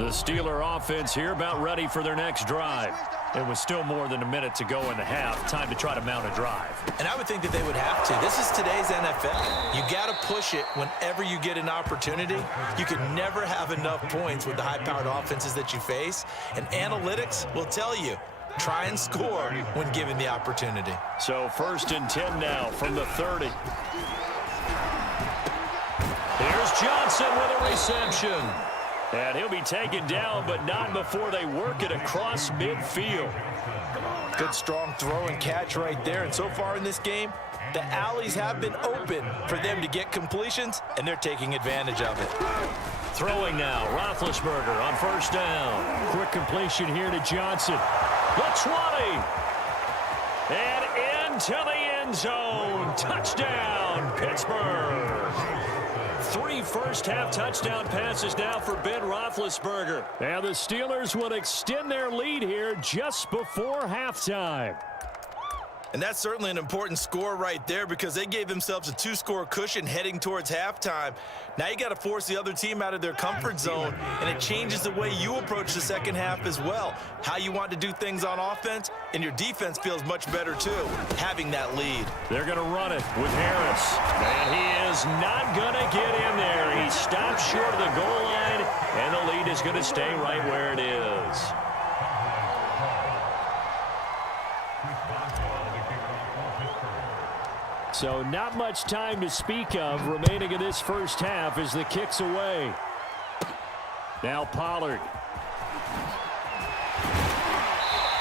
The Steeler offense here about ready for their next drive. It was still more than a minute to go in the half. Time to try to mount a drive. And I would think that they would have to. This is today's NFL. You got to push it whenever you get an opportunity. You can never have enough points with the high-powered offenses that you face. And analytics will tell you, try and score when given the opportunity. So 1st and 10 now from the 30. Here's Johnson with a reception. And he'll be taken down, but not before they work it across midfield. Good strong throw and catch right there. And so far in this game, the alleys have been open for them to get completions, and they're taking advantage of it. Throwing now, Roethlisberger on 1st down. Quick completion here to Johnson. The 20. And into the end zone. Touchdown, Pittsburgh. 3 first-half touchdown passes now for Ben Roethlisberger. And the Steelers would extend their lead here just before halftime. And that's certainly an important score right there because they gave themselves a 2-score cushion heading towards halftime. Now you got to force the other team out of their comfort zone, and it changes the way you approach the second half as well. How you want to do things on offense, and your defense feels much better too, having that lead. They're going to run it with Harris. And he is not going to get in there. He stops short of the goal line, and the lead is going to stay right where it is. So not much time to speak of remaining in this first half as the kick's away. Now Pollard.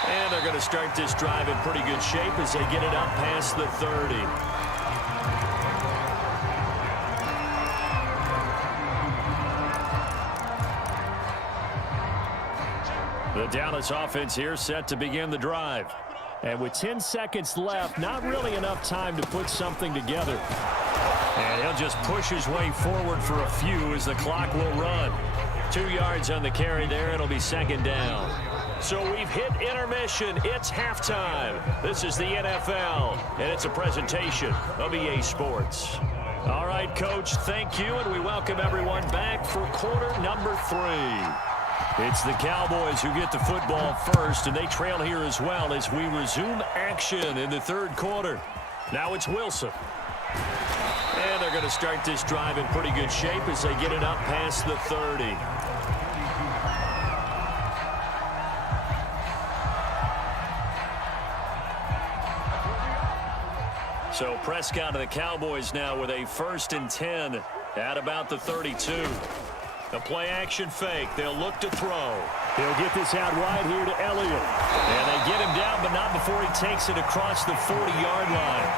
And they're going to start this drive in pretty good shape as they get it up past the 30. The Dallas offense here set to begin the drive. And with 10 seconds left, not really enough time to put something together. And he'll just push his way forward for a few as the clock will run. 2 yards on the carry there. It'll be 2nd down. So we've hit intermission. It's halftime. This is the NFL, and it's a presentation of EA Sports. All right, Coach, thank you, and we welcome everyone back for quarter number 3. It's the Cowboys who get the football first, and they trail here as well as we resume action in the 3rd quarter. Now it's Wilson. And they're going to start this drive in pretty good shape as they get it up past the 30. So Prescott of the Cowboys now with a 1st and 10 at about the 32. The play action fake. They'll look to throw. He'll get this out wide here to Elliott. And they get him down, but not before he takes it across the 40-yard line.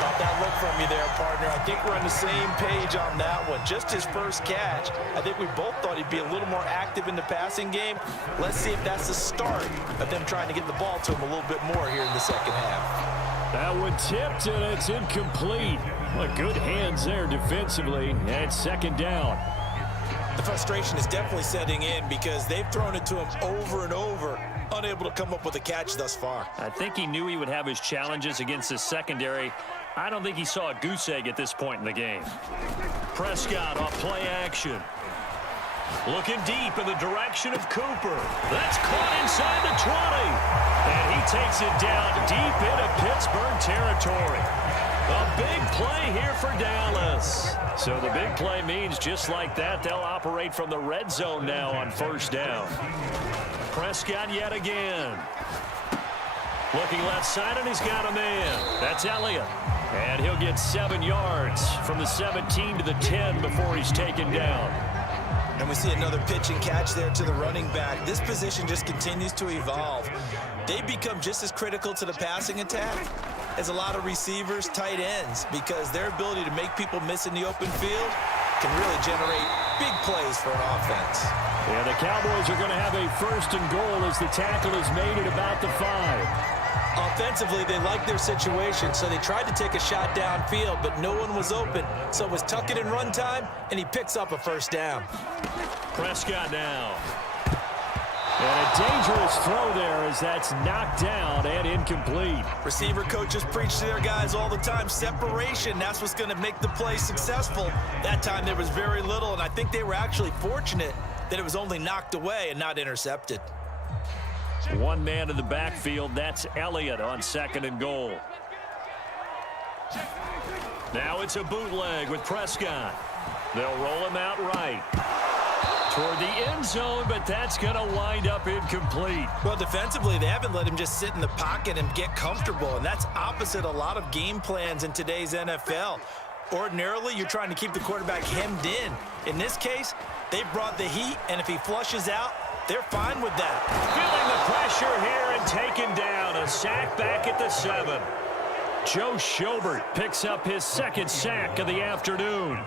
Caught that look from you there, partner. I think we're on the same page on that one. Just his first catch. I think we both thought he'd be a little more active in the passing game. Let's see if that's the start of them trying to get the ball to him a little bit more here in the second half. That one tipped, and it's incomplete. Well, good hands there defensively, and it's 2nd down. The frustration is definitely setting in because they've thrown it to him over and over, unable to come up with a catch thus far. I think he knew he would have his challenges against the secondary. I don't think he saw a goose egg at this point in the game. Prescott off play action. Looking deep in the direction of Cooper. That's caught inside the 20. And he takes it down deep into Pittsburgh territory. A big play here for Dallas. So the big play means just like that, they'll operate from the red zone now on 1st down. Prescott yet again. Looking left side, and he's got a man. That's Elliott. And he'll get 7 yards from the 17 to the 10 before he's taken down. And we see another pitch and catch there to the running back. This position just continues to evolve. They become just as critical to the passing attack as a lot of receivers, tight ends, because their ability to make people miss in the open field can really generate big plays for an offense. Yeah, the Cowboys are going to have a 1st and goal as the tackle is made at about the 5. Offensively, they like their situation, so they tried to take a shot downfield, but no one was open. So it was tuck it and run time, and he picks up a 1st down. Prescott now. And a dangerous throw there as that's knocked down and incomplete. Receiver coaches preach to their guys all the time. Separation, that's what's going to make the play successful. That time there was very little, and I think they were actually fortunate that it was only knocked away and not intercepted. One man in the backfield. That's Elliott on 2nd and goal. Now it's a bootleg with Prescott. They'll roll him out right toward the end zone, but that's going to wind up incomplete. Well, defensively, they haven't let him just sit in the pocket and get comfortable, and that's opposite a lot of game plans in today's NFL. Ordinarily, you're trying to keep the quarterback hemmed in. In this case, they brought the heat, and if he flushes out, they're fine with that. Feeling the pressure here and taken down. A sack back at the 7. Joe Schobert picks up his 2nd sack of the afternoon.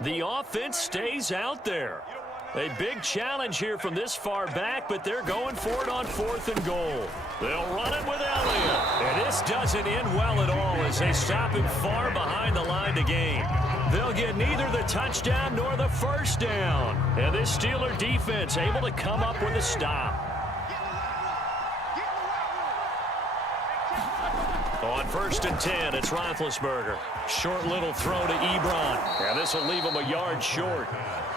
The offense stays out there. A big challenge here from this far back, but they're going for it on 4th and goal. They'll run it with Elliott. And this doesn't end well at all as they stop him far behind the line to gain. They'll get neither the touchdown nor the first down. And this Steeler defense able to come up with a stop. On 1st and 10, it's Roethlisberger. Short little throw to Ebron. And this will leave him a yard short.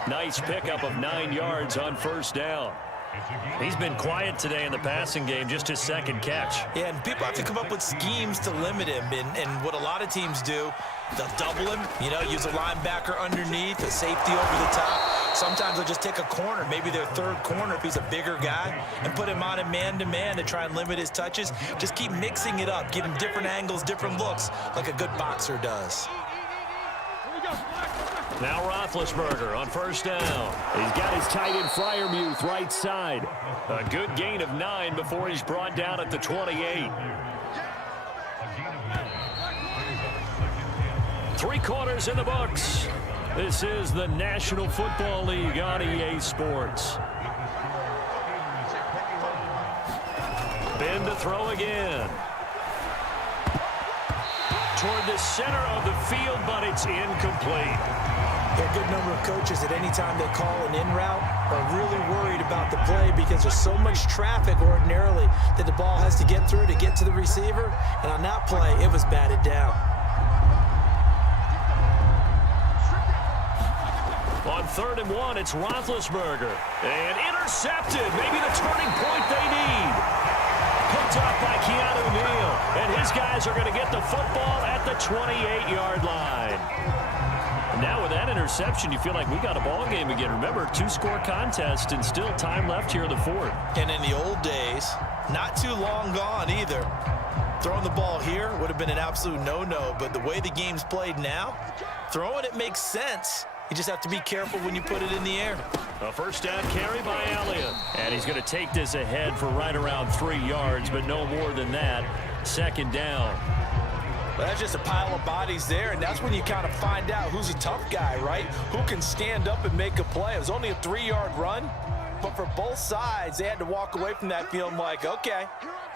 Nice pickup of 9 yards on 1st down. He's been quiet today in the passing game, just his 2nd catch. Yeah, and people have to come up with schemes to limit him. And what a lot of teams do, they'll double him, use a linebacker underneath, a safety over the top. Sometimes they'll just take a corner, maybe their 3rd corner if he's a bigger guy, and put him on a man-to-man to try and limit his touches. Just keep mixing it up, give him different angles, different looks, like a good boxer does. Now Roethlisberger on 1st down. He's got his tight end Freiermuth right side. A good gain of 9 before he's brought down at the 28. 3 quarters in the books. This is the National Football League on EA Sports. Ben to throw again. Toward the center of the field, but it's incomplete. A good number of coaches at any time they call an in route are really worried about the play because there's so much traffic ordinarily that the ball has to get through to get to the receiver. And on that play, it was batted down. On 3rd and 1, it's Roethlisberger. And intercepted. Maybe the turning point they need. Picked up by Keanu Neal. And his guys are going to get the football at the 28-yard line. Now with that interception, you feel like we got a ball game again. Remember, 2-score contest and still time left here in the 4th. And in the old days, not too long gone either. Throwing the ball here would have been an absolute no-no, but the way the game's played now, throwing it makes sense. You just have to be careful when you put it in the air. A 1st down carry by Elliott. And he's going to take this ahead for right around 3 yards, but no more than that. 2nd down. Well, that's just a pile of bodies there, and that's when you kind of find out who's a tough guy, right? Who can stand up and make a play. It was only a 3-yard run, but for both sides, they had to walk away from that feeling like, okay,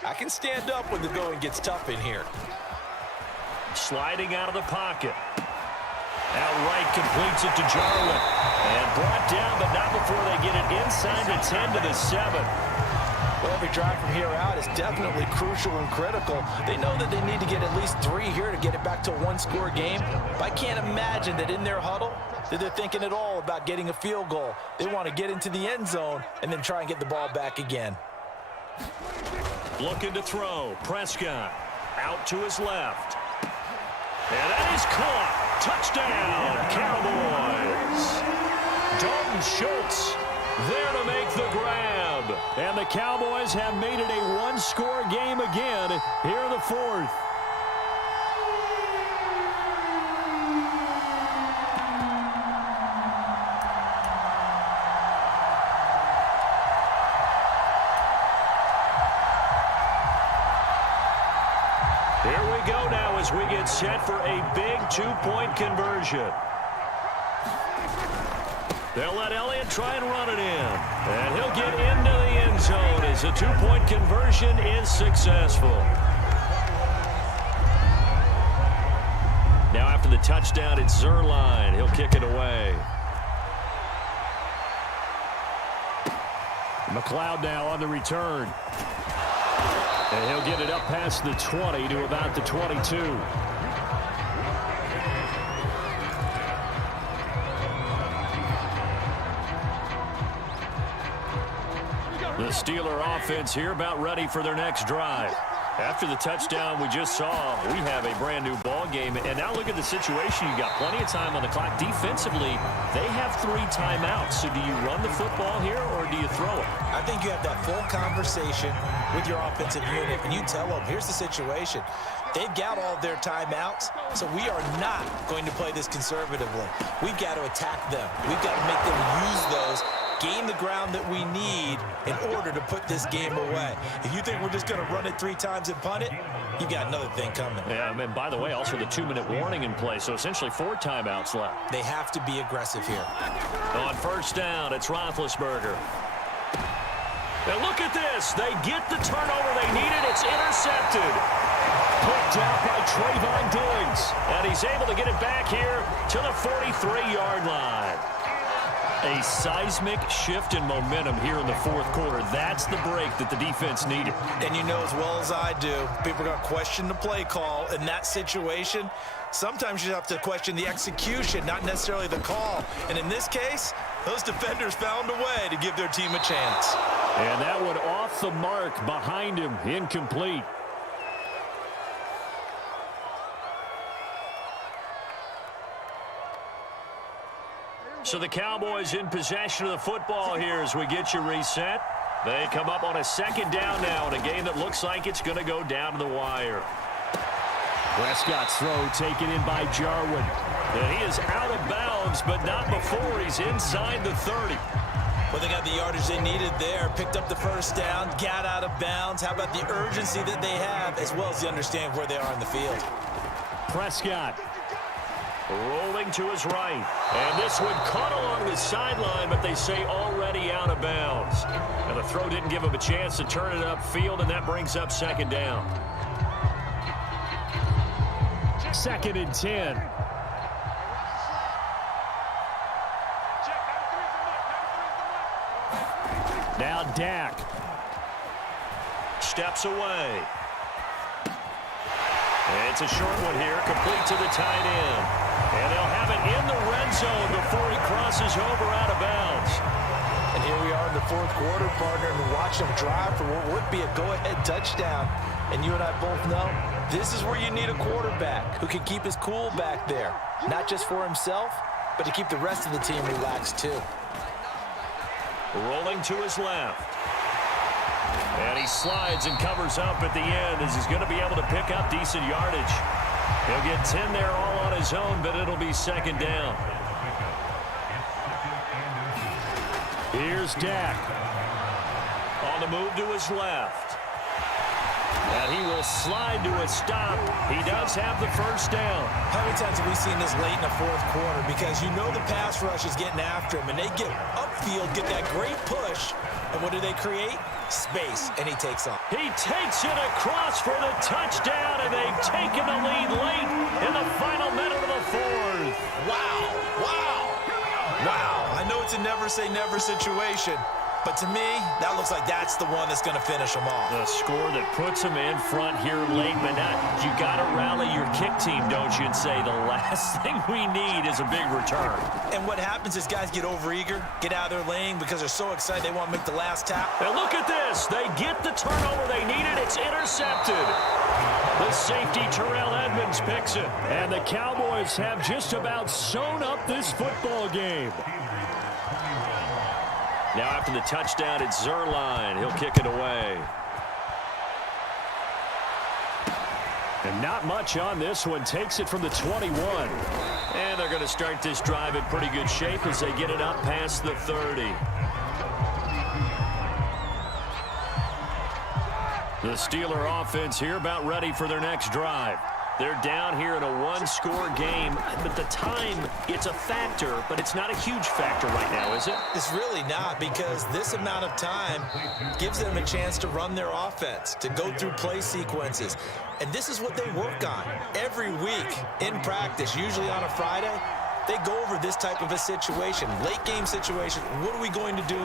I can stand up when the going gets tough in here. Sliding out of the pocket. Outright completes it to Jarwin. And brought down, but not before they get it inside the 10 to the 7. Well, every drive from here out is definitely crucial and critical. They know that they need to get at least 3 here to get it back to a 1-score game. But I can't imagine that in their huddle that they're thinking at all about getting a field goal. They want to get into the end zone and then try and get the ball back again. Looking to throw. Prescott out to his left. And that is caught. Touchdown, Cowboys. Dalton Schultz there to make the grab. And the Cowboys have made it a 1-score game again here in the 4th. Here we go now as we get set for a big 2-point conversion. They'll let Elliott try and run it in. And he'll get into the end zone as the 2-point conversion is successful. Now after the touchdown, it's Zerline. He'll kick it away. McLeod now on the return. And he'll get it up past the 20 to about the 22. The Steeler offense here about ready for their next drive. After the touchdown we just saw, we have a brand new ball game. And now look at the situation. You got plenty of time on the clock. Defensively, they have 3 timeouts. So do you run the football here or do you throw it? I think you have that full conversation with your offensive unit, and you tell them, here's the situation. They've got all their timeouts, so we are not going to play this conservatively. We've got to attack them. We've got to make them use those, gain the ground that we need in order to put this game away. If you think we're just going to run it 3 times and punt it, you've got another thing coming. Yeah, and by the way, also the 2-minute warning in play, so essentially 4 timeouts left. They have to be aggressive here. On first down, it's Roethlisberger. And look at this. They get the turnover they needed. It's intercepted. Picked out by Trayvon Diggs. And he's able to get it back here to the 43-yard line. A seismic shift in momentum here in the fourth quarter. That's the break that the defense needed. And you know as well as I do, people are going to question the play call in that situation. Sometimes you have to question the execution, not necessarily the call. And in this case, those defenders found a way to give their team a chance. And that one off the mark behind him, incomplete. So the Cowboys in possession of the football here as we get you reset. They come up on a second down now in a game that looks like it's going to go down to the wire. Prescott's throw taken in by Jarwin. And he is out of bounds, but not before he's inside the 30. Well, they got the yardage they needed there, picked up the first down, got out of bounds. How about the urgency that they have, as well as the understand where they are in the field. Prescott rolling to his right. And this one caught along the sideline, but they say already out of bounds. And the throw didn't give him a chance to turn it upfield, and that brings up second down. 2nd and 10. Now Dak steps away. It's a short one here, complete to the tight end. And they'll have it in the red zone before he crosses over out of bounds. And here we are in the fourth quarter, partner, and watch them drive for what would be a go-ahead touchdown. And you and I both know this is where you need a quarterback who can keep his cool back there. Not just for himself, but to keep the rest of the team relaxed too. Rolling to his left. And he slides and covers up at the end as he's going to be able to pick up decent yardage. He'll get 10 there all on his own, but it'll be second down. Here's Dak. On the move to his left. And he will slide to a stop. He does have the first down. How many times have we seen this late in the fourth quarter? Because you know the pass rush is getting after him, and they get upfield, get that great push. And what do they create? Space, and he takes off. He takes it across for the touchdown, and they've taken the lead late in the final minute of the fourth. Wow, wow, wow. I know it's a never-say-never situation, but to me, that looks like that's the one that's going to finish them off. The score that puts them in front here late, but not, you got to rally your kick team, don't you, and say the last thing we need is a big return. And what happens is guys get overeager, get out of their lane because they're so excited they want to make the last tackle. And look at this. They get the turnover they needed. It's intercepted. The safety, Terrell Edmonds, picks it. And the Cowboys have just about sewn up this football game. Now after the touchdown, it's Zerline. He'll kick it away. And not much on this one. Takes it from the 21. And they're going to start this drive in pretty good shape as they get it up past the 30. The Steeler offense here about ready for their next drive. They're down here in a one-score game, but the time, it's a factor, but it's not a huge factor right now, is it? It's really not, because this amount of time gives them a chance to run their offense, to go through play sequences. And this is what they work on every week in practice, usually on a Friday. they go over this type of a situation, late game situation. What are we going to do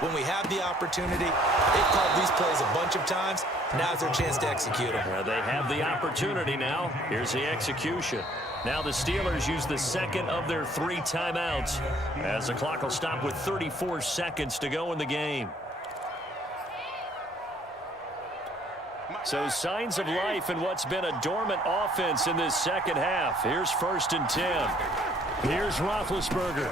when we have the opportunity? They've called these plays a bunch of times. Now's their chance to execute them. Well, they have the opportunity now. Here's the execution. Now the Steelers use the second of their 3 timeouts as the clock will stop with 34 seconds to go in the game. So signs of life in what's been a dormant offense in this second half. Here's 1st and 10. Here's Roethlisberger.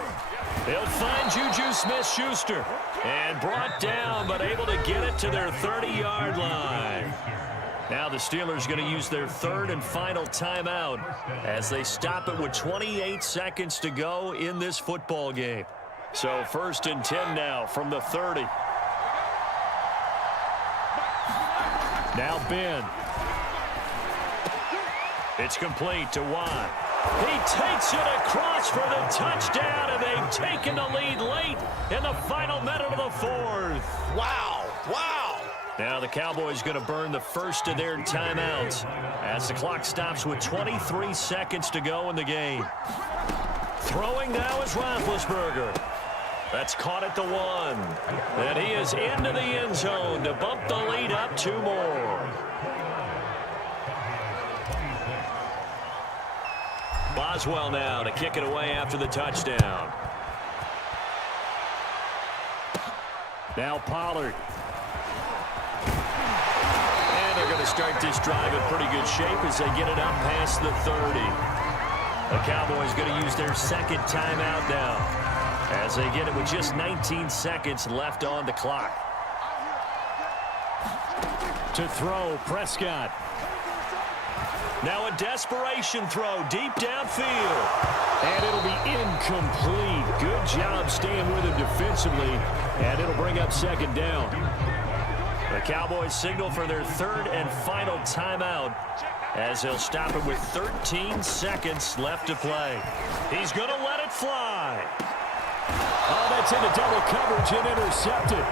They'll find Juju Smith-Schuster. And brought down, but able to get it to their 30-yard line. Now the Steelers going to use their 3rd and final timeout as they stop it with 28 seconds to go in this football game. So 1st and 10 now from the 30. Now Ben. It's complete to Watt. He takes it across for the touchdown, and they've taken the lead late in the final minute of the 4th. Wow, wow. Now the Cowboys going to burn the first of their timeouts as the clock stops with 23 seconds to go in the game. Throwing now is Roethlisberger. That's caught at the 1. And he is into the end zone to bump the lead up 2 more. Boswell now to kick it away after the touchdown. Now Pollard. And they're going to start this drive in pretty good shape as they get it up past the 30. The Cowboys going to use their 2nd timeout now as they get it with just 19 seconds left on the clock. To throw, Prescott. Now a desperation throw deep downfield. And it'll be incomplete. Good job staying with him defensively. And it'll bring up 2nd down. The Cowboys signal for their 3rd and final timeout as they'll stop it with 13 seconds left to play. He's going to let it fly. Oh, that's into double coverage and intercepted.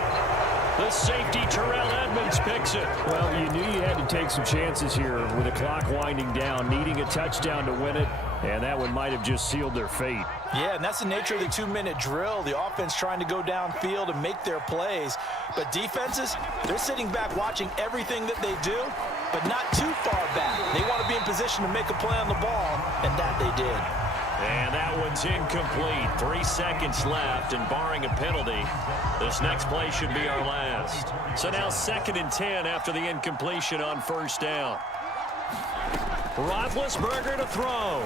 The safety, Terrell Edmonds, picks it. Well, you knew you had to take some chances here with the clock winding down, needing a touchdown to win it, and that one might have just sealed their fate. Yeah, and that's the nature of the 2-minute drill. The offense trying to go downfield and make their plays. But defenses, they're sitting back watching everything that they do, but not too far back. They want to be in position to make a play on the ball, and that they did. And that one's incomplete. 3 seconds left, and barring a penalty, this next play should be our last. So now 2nd and 10 after the incompletion on 1st down. Roethlisberger to throw.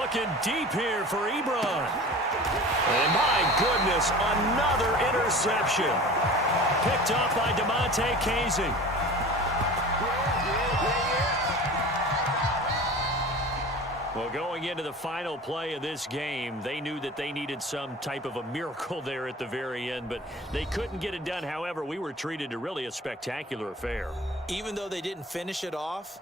Looking deep here for Ebron. And my goodness, another interception. Picked off by DeMonte Casey. Well, going into the final play of this game, they knew that they needed some type of a miracle there at the very end, but they couldn't get it done. However, we were treated to really a spectacular affair. Even though they didn't finish it off,